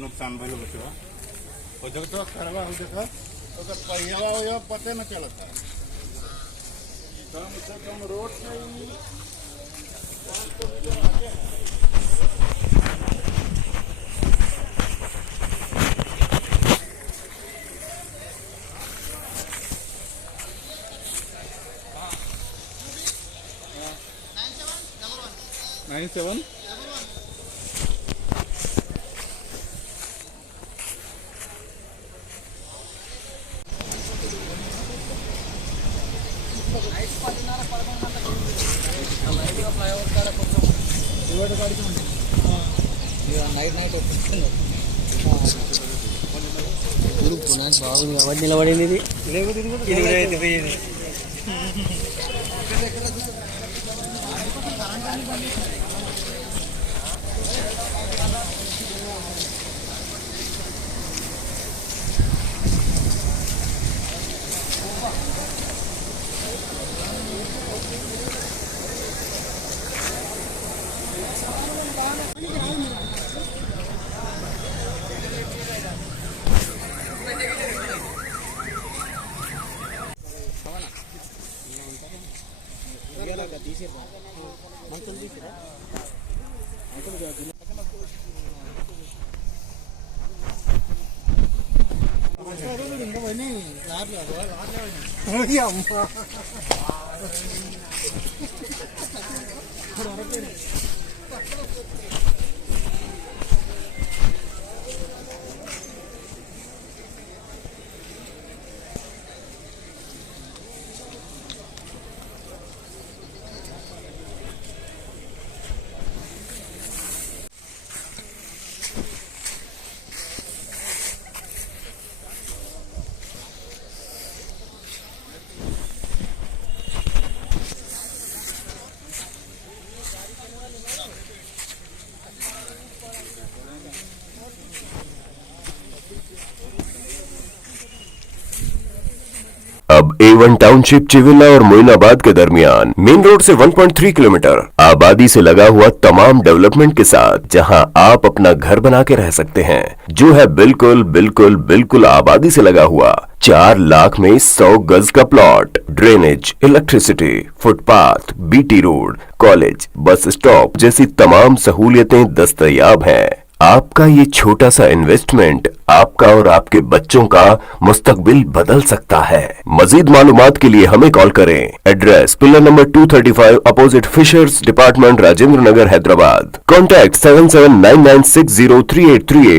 नुकसान भले बचवा हो देखो खरवा हो देखो तो पहिया हो पते न चलता। कम से कम रोड नहीं नाइन सेवन బాగుంది అవన్నీ నిలబడింది ఇది अब A1 टाउनशिप चिविला और मोइनाबाद के दरमियान मेन रोड से 1.3 किलोमीटर आबादी से लगा हुआ तमाम डेवलपमेंट के साथ जहां आप अपना घर बना के रह सकते हैं, जो है बिल्कुल बिल्कुल बिल्कुल आबादी से लगा हुआ। 4 लाख में 100 गज का plot, drainage, electricity, footpath, BT road, college, bus stop जैसी तमाम सहूलियतें दस्तयाब हैं। आपका ये छोटा सा इन्वेस्टमेंट आपका और आपके बच्चों का मुस्तकबिल बदल सकता है। मजीद मालूमात के लिए हमें कॉल करें। Address pillar number 235 opposite fishers department, Rajendra Nagar, Hyderabad. Contact 7799603838